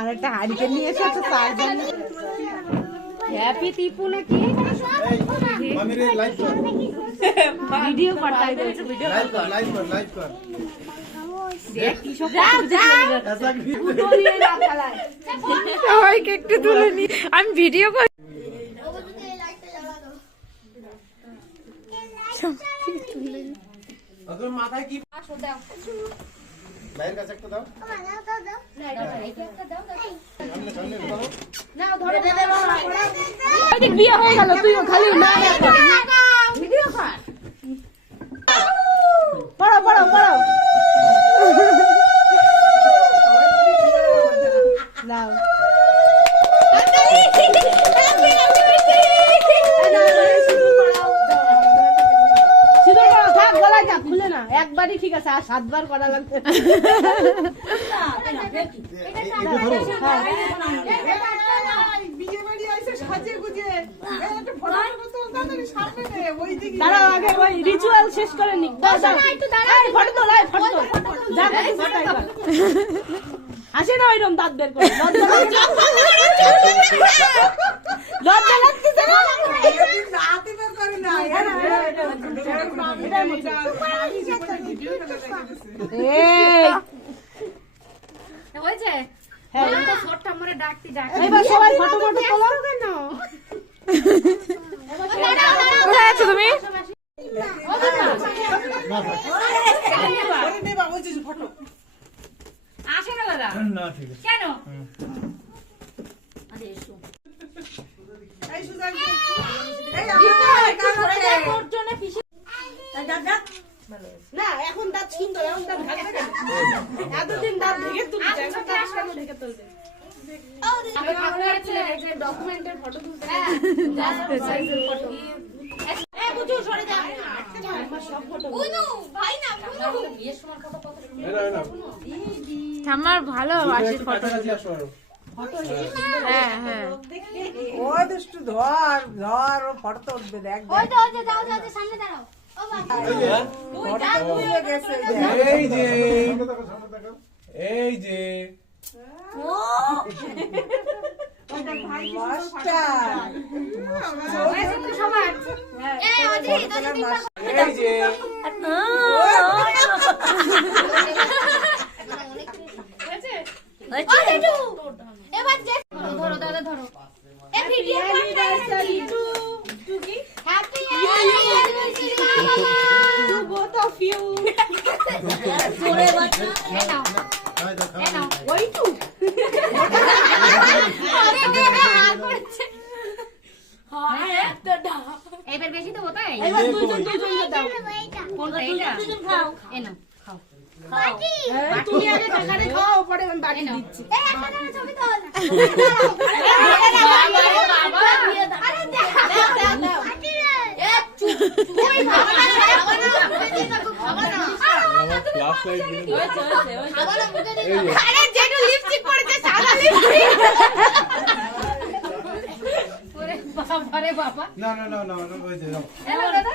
আর একটা হারিকেন নিয়ে এসে একটা চার হ্যাপি টিপু নাকি ভিডিও করতাই ভিডিও কর একটু তুলে নি আমি ভিডিও করি মাথায় কি লাইন কাছে একটা দাও বিয়ে হয়ে গেল তুই খালি না ভিডিও কর পড়ো পড়ো পড়ো নাও খুলে না একবারই ঠিক আছে আর 7 বার করা লাগবে দাঁড়াও আগে ওই রিচুয়াল শেষ করে নি ফটো তো লাই ফটো আসে না ওইরকম দাঁত বের করে লজ্জা লাগতেছে না সবাই ফটো ফটো তোলো কেন কোথায় আছো তুমি আসে না দাদা কেন না এখন দাঁত সুন্দর এখন দাঁত ঢাকতে কেন এতদিন দাঁত ঢেকে তুলছে এখন দাঁত কেন ঢেকে তুলছে আমি আপনার ছেলে এই যে ডকুমেন্টের ফটো তুলতে পাসপোর্ট সাইজের ফটো এ বুঝু সরে যা আমার সব ফটো বুনু ভাই না বুনু বিয়ের সময় ফটো কত আমার ভালো আসে ফটো হ্যাঁ হ্যাঁ ও দুষ্টু ধর ধর ও ফটো তো উঠবে দেখ ওই তো যাও যাও সামনে দাঁড়াও ও বাবা এই যে এই যে ও মাস্টার এই তো সবাই এই ওজি এই যে এবার যে ধরো দাদা ধরো এই ভিডিও অ্যানিভার্সারি টু কি happy anniversary two both of you জোরে বাজা এই নাও এই নাও ওই টু এবার বেশি তো হতাই এবার দুইজন দাও কোনটা এটা খাও এই নাও খাও বাটি তুমি আগে টাকারে খাও পরে আমি বাকি দিচ্ছি এই একটা ছবি তোল বাবা আরে দাও এ চুপ ওই বাবা ক্লাস লাইট আরে যেটা লিপস্টিক পড়েছে সাদা লিপস্টিক ওরে বাবা রে বাবা না না না না ওই যে দাদা